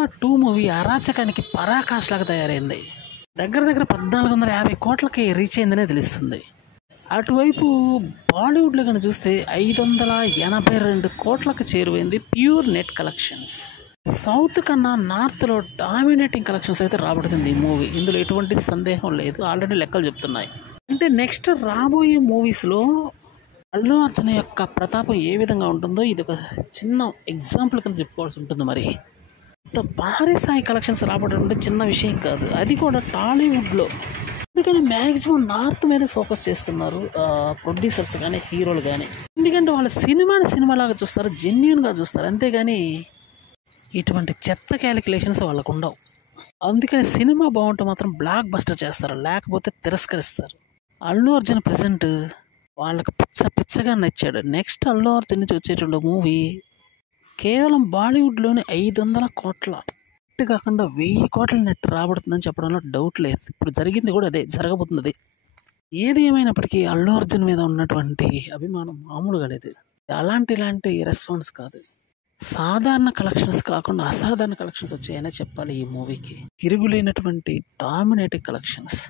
Pushpa 2 movie అరాచకానికి పరాకాష్లాగా తయారైంది. దగ్గర దగ్గర 1450 కోట్లకి రీచ్ అయిందనే తెలుస్తుంది. అటువైపు బాలీవుడ్లో కానీ చూస్తే 582 కోట్లకు చేరువైంది ప్యూర్ నెట్ కలెక్షన్స్. సౌత్ కన్నా నార్త్లో డామినేటింగ్ కలెక్షన్స్ అయితే రాబడుతుంది ఈ మూవీ. ఇందులో ఎటువంటి సందేహం లేదు. ఆల్రెడీ లెక్కలు చెప్తున్నాయి. అంటే నెక్స్ట్ రాబోయే మూవీస్లో అల్లు అర్జున్ యొక్క ప్రతాపం ఏ విధంగా ఉంటుందో ఇది ఒక చిన్న ఎగ్జాంపుల్ కింద చెప్పుకోవాల్సి ఉంటుంది. మరి ఇంత భారీ స్థాయి కలెక్షన్స్ రాబడడం అంటే చిన్న విషయం కాదు, అది కూడా టాలీవుడ్లో. అందుకని మ్యాక్సిమం నార్త్ మీద ఫోకస్ చేస్తున్నారు ప్రొడ్యూసర్స్ కానీ హీరోలు కానీ. ఎందుకంటే వాళ్ళు సినిమాలాగా చూస్తారు, జెన్యున్గా చూస్తారు. అంతేగాని ఇటువంటి చెత్త క్యాలిక్యులేషన్స్ వాళ్ళకు ఉండవు. అందుకని సినిమా బాగుంటే మాత్రం బ్లాక్ బస్టర్ చేస్తారు, లేకపోతే తిరస్కరిస్తారు. అల్లు అర్జున్ ప్రజెంట్ వాళ్ళకి పిచ్చగా నచ్చాడు. నెక్స్ట్ అల్లు అర్జున్ నుంచి వచ్చేటువంటి మూవీ కేవలం బాలీవుడ్లోని 500 కోట్ల నెట్ కాకుండా 1000 కోట్ల నెట్ రాబడుతుందని చెప్పడంలో డౌట్ లేదు. ఇప్పుడు జరిగింది కూడా అదే జరగబోతుంది. ఏది ఏమైనప్పటికీ అల్లు అర్జున్ మీద ఉన్నటువంటి అభిమానం మామూలుగా లేదు. ఇలాంటి రెస్పాన్స్ కాదు. సాధారణ కలెక్షన్స్ కాకుండా అసాధారణ కలెక్షన్స్ వచ్చాయనే చెప్పాలి ఈ మూవీకి. తిరుగులేనటువంటి డామినేటింగ్ కలెక్షన్స్.